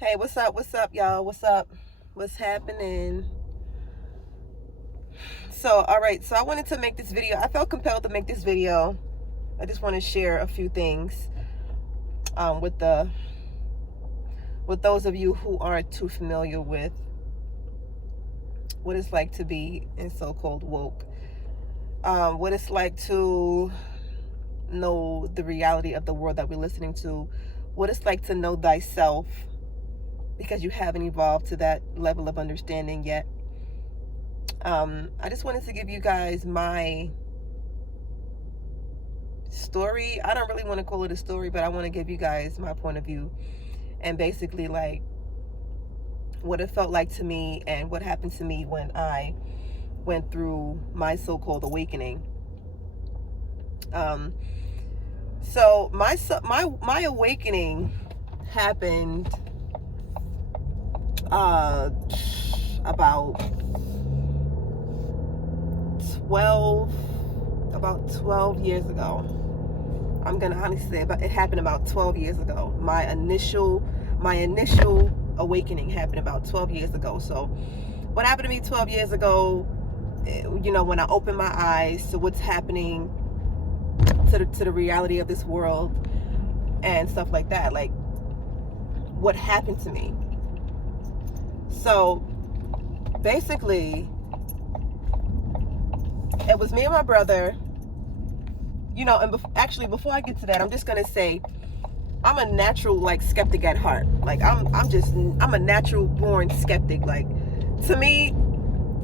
Hey, what's up? What's up, y'all? What's up? What's happening? So, all right. So, I wanted to make this video. I felt compelled to make this video. I just want to share a few things with those of you who aren't too familiar with what it's like to be in so-called woke. What it's like to know the reality of the world that we're listening to. What it's like to know thyself, because you haven't evolved to that level of understanding yet. I just wanted to give you guys my story. I don't really want to call it a story, but I want to give you guys my point of view and basically like what it felt like to me and what happened to me when I went through my so-called awakening. So my awakening happened about 12 years ago. I'm gonna honestly say it happened about 12 years ago. My initial awakening happened about 12 years ago. So what happened to me 12 years ago, when I opened my eyes to what's happening to the reality of this world and stuff like that, like what happened to me. So basically it was me and my brother, and before I get to that, I'm just gonna say I'm a natural skeptic at heart. Like I'm a natural born skeptic. Like to me,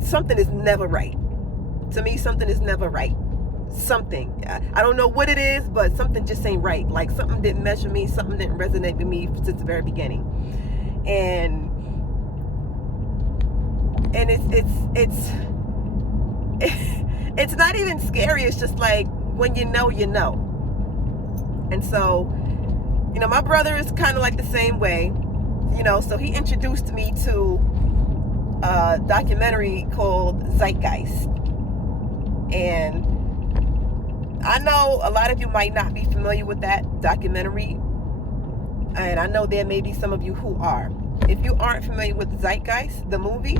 something is never right. To me, something is never right. Something, I don't know what it is, but something just ain't right. Like something didn't measure me, something didn't resonate with me since the very beginning. And it's not even scary. It's just like when you know. And so, my brother is kind of like the same way, so he introduced me to a documentary called Zeitgeist. And I know a lot of you might not be familiar with that documentary, and I know there may be some of you who are. If you aren't familiar with Zeitgeist, the movie,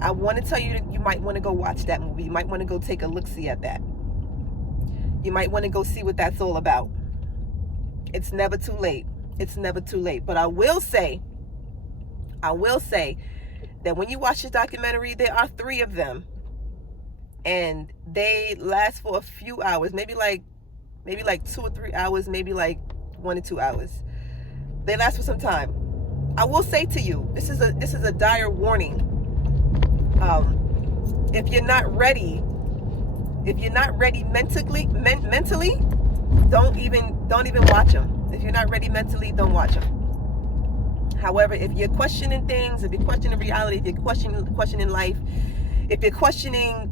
I want to tell you that you might want to go watch that movie. You might want to go take a look-see at that. You might want to go see what that's all about. It's never too late. It's never too late. But I will say that when you watch this documentary, there are 3 of them. And they last for a few hours, maybe like 2 or 3 hours, maybe like 1 or 2 hours. They last for some time. I will say to you, this is a dire warning. If you're not ready mentally, don't even watch them. If you're not ready mentally, don't watch them. However, if you're questioning things, if you're questioning reality, if you're questioning life, if you're questioning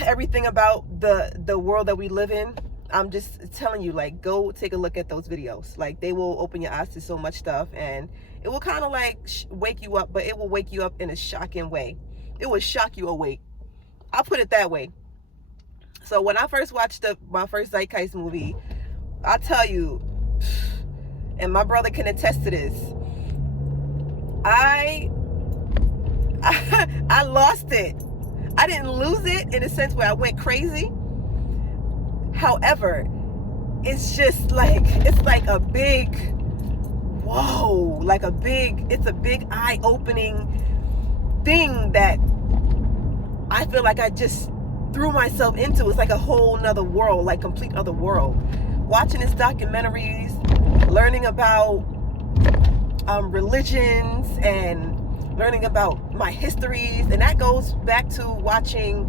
everything about the world that we live in, I'm just telling you, like, go take a look at those videos. Like, they will open your eyes to so much stuff, and it will kind of like wake you up, but it will wake you up in a shocking way. It will shock you awake. I'll put it that way. So when I first watched my first Zeitgeist movie, I'll tell you, and my brother can attest to this, I lost it. I didn't lose it in a sense where I went crazy. However, it's just like, it's like a big, whoa, it's a big eye-opening thing that I feel like I just threw myself into. It's like a whole nother world, like complete other world. Watching his documentaries, learning about religions and learning about my histories, and that goes back to watching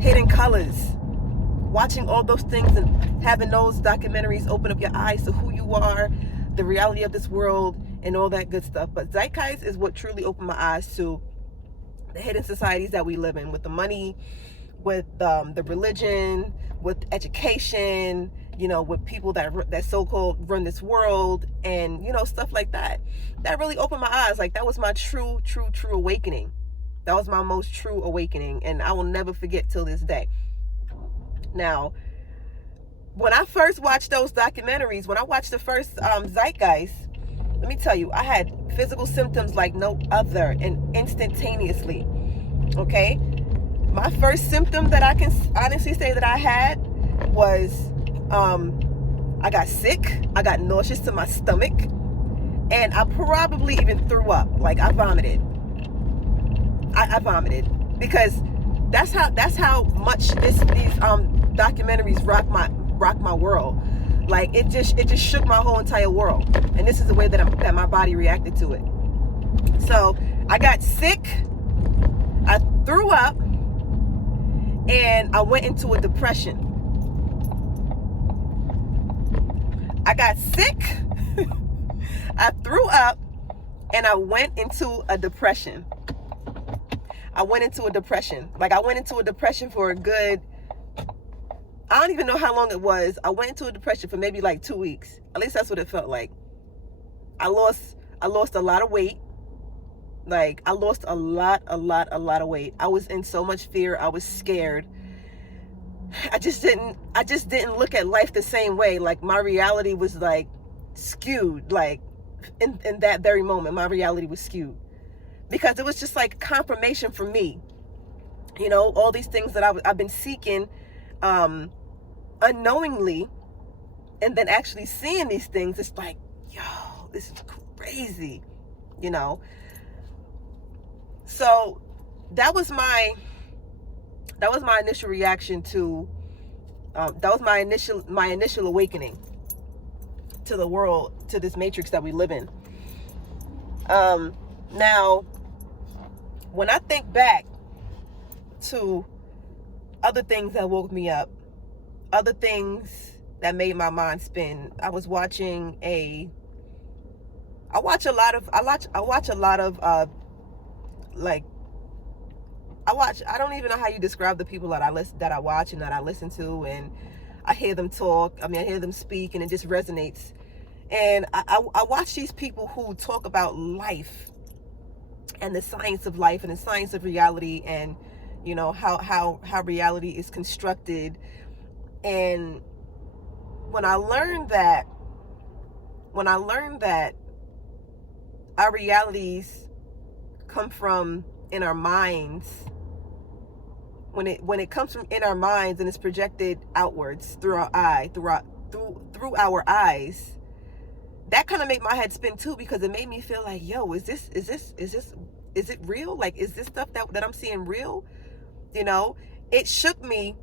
Hidden Colors, watching all those things and having those documentaries open up your eyes to who you are, the reality of this world, and all that good stuff. But Zeitgeist is what truly opened my eyes to the hidden societies that we live in, with the money, with the religion, with education, with people that so-called run this world, and stuff like that. That really opened my eyes. Like, that was my true awakening. That was my most true awakening, and I will never forget till this day. Now, when I first watched those documentaries, when I watched the first Zeitgeist, let me tell you, I had physical symptoms like no other, and instantaneously. Okay, my first symptom that I can honestly say that I had was I got sick, I got nauseous to my stomach, and I probably even threw up. Like I vomited. I vomited because that's how much these documentaries rock my world. Like it just shook my whole entire world, and this is the way that my body reacted to it. So I got sick, I threw up, and I went into a depression. I got sick, I threw up, and I went into a depression. I went into a depression. Like I went into a depression for a good, I don't even know how long it was. I went into a depression for maybe like 2 weeks. At least that's what it felt like. I lost a lot of weight. Like I lost a lot of weight. I was in so much fear. I was scared. I just didn't look at life the same way. Like my reality was like skewed. Like in that very moment, my reality was skewed. Because it was just like confirmation for me. You know, all these things that I've been seeking unknowingly, and then actually seeing these things, it's like, yo, this is crazy, you know. So that was my initial reaction to that was my initial awakening to the world, to this matrix that we live in. Now, when I think back to other things that woke me up, other things that made my mind spin, I watch a lot of I don't even know how you describe the people that I watch and that I listen to, and I hear them talk. I mean, I hear them speak, and it just resonates. And I watch these people who talk about life and the science of life and the science of reality, and you know how reality is constructed. And when I learned that our realities come from in our minds, when it comes from in our minds and is projected outwards through our eyes, that kind of made my head spin too, because it made me feel like, yo, is it real? Like, is this stuff that I'm seeing real? You know, it shook me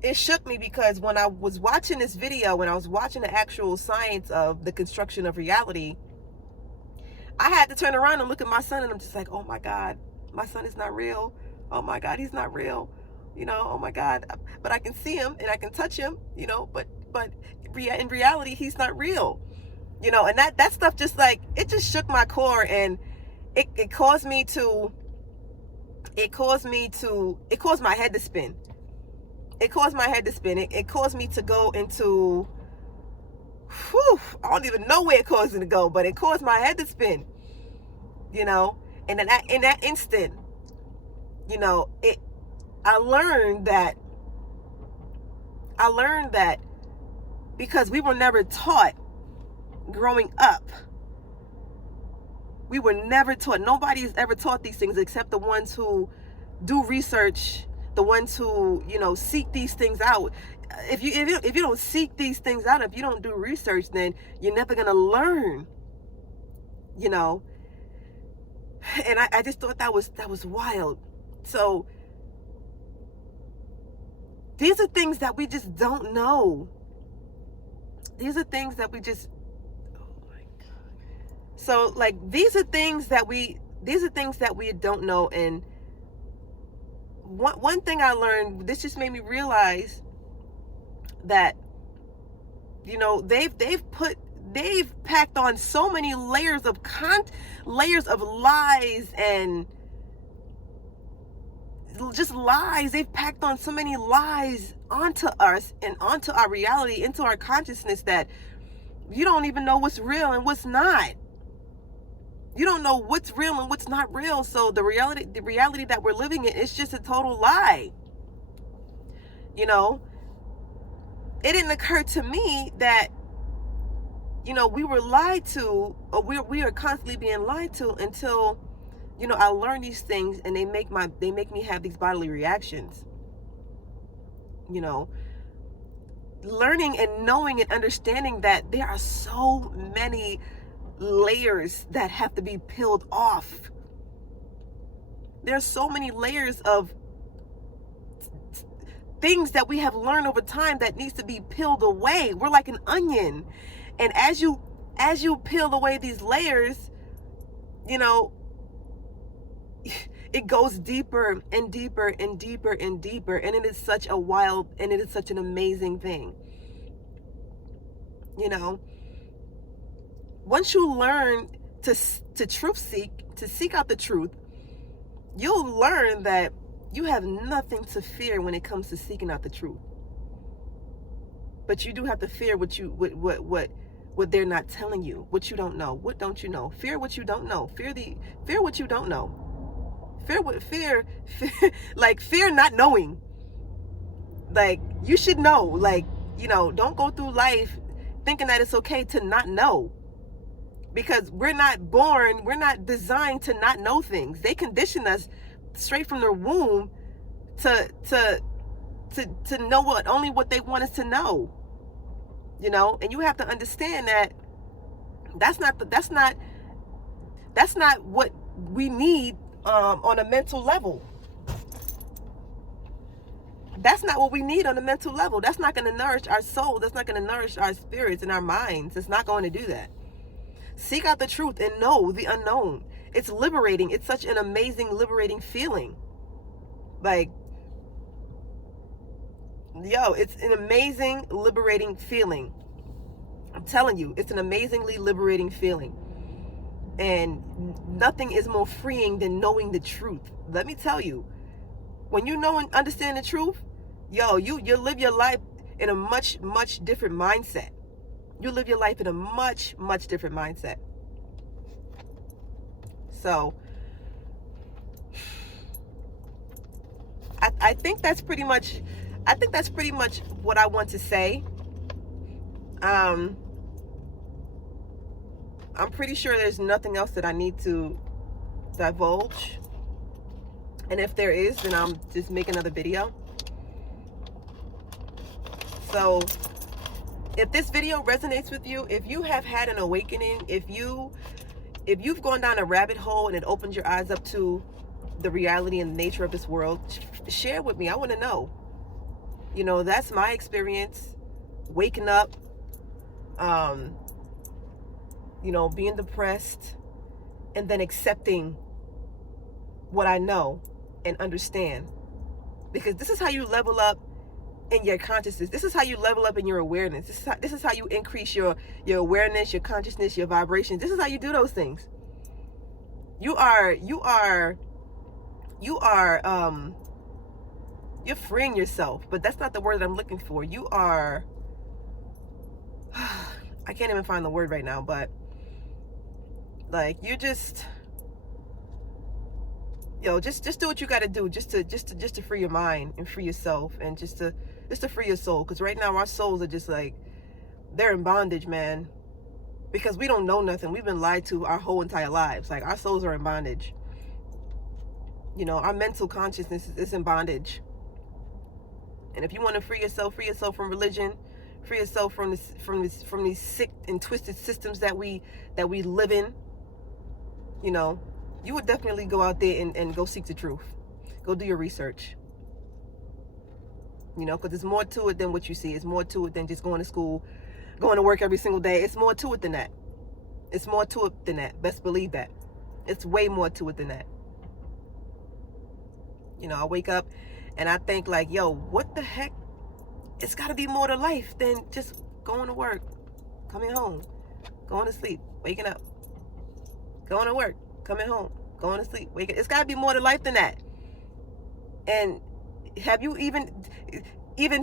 because when I was watching this video, when I was watching the actual science of the construction of reality, I had to turn around and look at my son, and I'm just like, oh my God, my son is not real. Oh my God, he's not real. You know, oh my God, but I can see him and I can touch him, you know, but in reality, he's not real. You know, and that stuff just like, it just shook my core, and it caused my head to spin. It caused me to go into, I don't even know where it caused me to go, but it caused my head to spin, you know. And in that instant, you know, I learned that because we were never taught growing up. We were never taught. Nobody's ever taught these things except the ones who do research, the ones who, you know, seek these things out. If you don't seek these things out, if you don't do research, then you're never gonna learn, you know. And I just thought that was wild. So these are things that we just don't know. These are things that we just, oh my God. So like, these are things that we don't know. And one thing I learned, this just made me realize that, you know, they've packed on so many layers of lies, and just lies. They've packed on so many lies onto us and onto our reality, into our consciousness, that you don't even know what's real and what's not. You don't know what's real and what's not real. So the reality that we're living in is just a total lie. You know, it didn't occur to me that, we were lied to, or we are constantly being lied to, until, I learn these things, and they make me have these bodily reactions. Learning and knowing and understanding that there are so many layers that have to be peeled off. There's so many layers of things that we have learned over time that needs to be peeled away. We're like an onion. And as you peel away these layers, it goes deeper and deeper and deeper and deeper. And it is such a wild, and it is such an amazing thing. Once you learn to seek out the truth, you'll learn that you have nothing to fear when it comes to seeking out the truth. But you do have to fear what they're not telling you, what you don't know. What don't you know? Fear what you don't know. Fear what you don't know. Fear not knowing. Like, you should know. Like, don't go through life thinking that it's okay to not know. Because we're not designed to not know things. They condition us straight from their womb to know only what they want us to know. And you have to understand that that's not what we need on a mental level. That's not what we need on a mental level. That's not going to nourish our soul. That's not going to nourish our spirits and our minds. It's not going to do that. Seek out the truth and know the unknown. It's liberating. It's such an amazing, liberating feeling. Like, it's an amazing, liberating feeling. I'm telling you, it's an amazingly liberating feeling. And nothing is more freeing than knowing the truth. Let me tell you, when you know and understand the truth, you live your life in a much, much different mindset. You live your life in a much, much different mindset. So, I think that's pretty much what I want to say. I'm pretty sure there's nothing else that I need to divulge. And if there is, then I'll just make another video. So, if this video resonates with you, if you have had an awakening, if you've gone down a rabbit hole and it opens your eyes up to the reality and nature of this world, share with me. I want to know. That's my experience. Waking up, being depressed, and then accepting what I know and understand. Because this is how you level up in your consciousness. This is how you level up in your awareness. This is how you increase your awareness, your consciousness, your vibrations. This is how you do those things. You're freeing yourself, but that's not the word that I'm looking for. I can't even find the word right now, but like, you just do what you got to do, just to free your mind and free yourself, and just to free your soul. Because right now our souls are just like, they're in bondage, man, because we don't know nothing. We've been lied to our whole entire lives. Like, our souls are in bondage. Our mental consciousness is in bondage. And if you want to free yourself from religion, free yourself from these sick and twisted systems that we live in, you would definitely go out there and go seek the truth. Go do your research. Because there's more to it than what you see. It's more to it than just going to school, going to work every single day. It's more to it than that. It's more to it than that. Best believe that. It's way more to it than that. I wake up and I think like, what the heck? It's got to be more to life than just going to work, coming home, going to sleep, waking up, going to work, coming home, going to sleep, waking up. It's got to be more to life than that. And have you even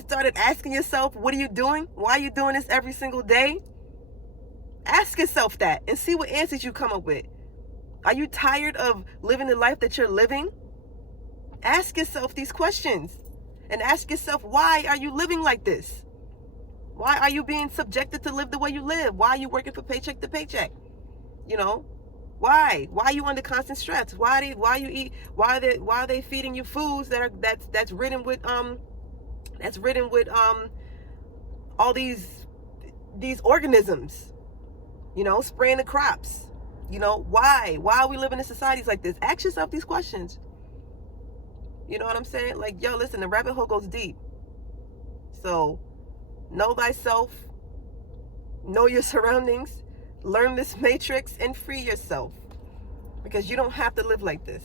started asking yourself, what are you doing? Why are you doing this every single day? Ask yourself that and see what answers you come up with. Are you tired of living the life that you're living? Ask yourself these questions and ask yourself, why are you living like this? Why are you being subjected to live the way you live? Why are you working for paycheck to paycheck? You know, why are you under constant stress? Why you eat? Why are they feeding you foods that's ridden with all these organisms? You know, spraying the crops. You know, why are we living in societies like this? Ask yourself these questions. You know what I'm saying? Like, yo, listen, the rabbit hole goes deep. So, know thyself, know your surroundings, learn this matrix, and free yourself. Because you don't have to live like this.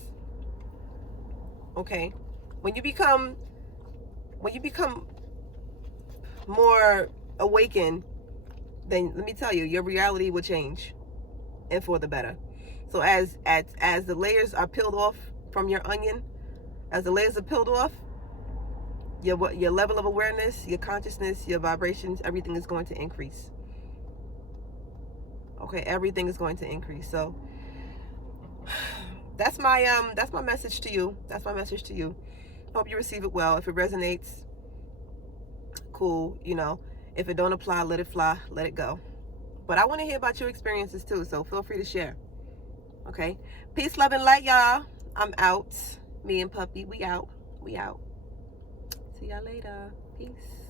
Okay? When you become more awakened, then let me tell you, your reality will change, and for the better. So as the layers are peeled off from your onion, as the layers are peeled off, your level of awareness, your consciousness, your vibrations, everything is going to increase. Okay, everything is going to increase. So that's my message to you. That's my message to you. Hope you receive it well. If it resonates, cool. You know, if it don't apply, let it fly, let it go. But I want to hear about your experiences too, so feel free to share. Okay, peace, love, and light, y'all. I'm out. Me and Puppy, we out. See y'all later. Peace.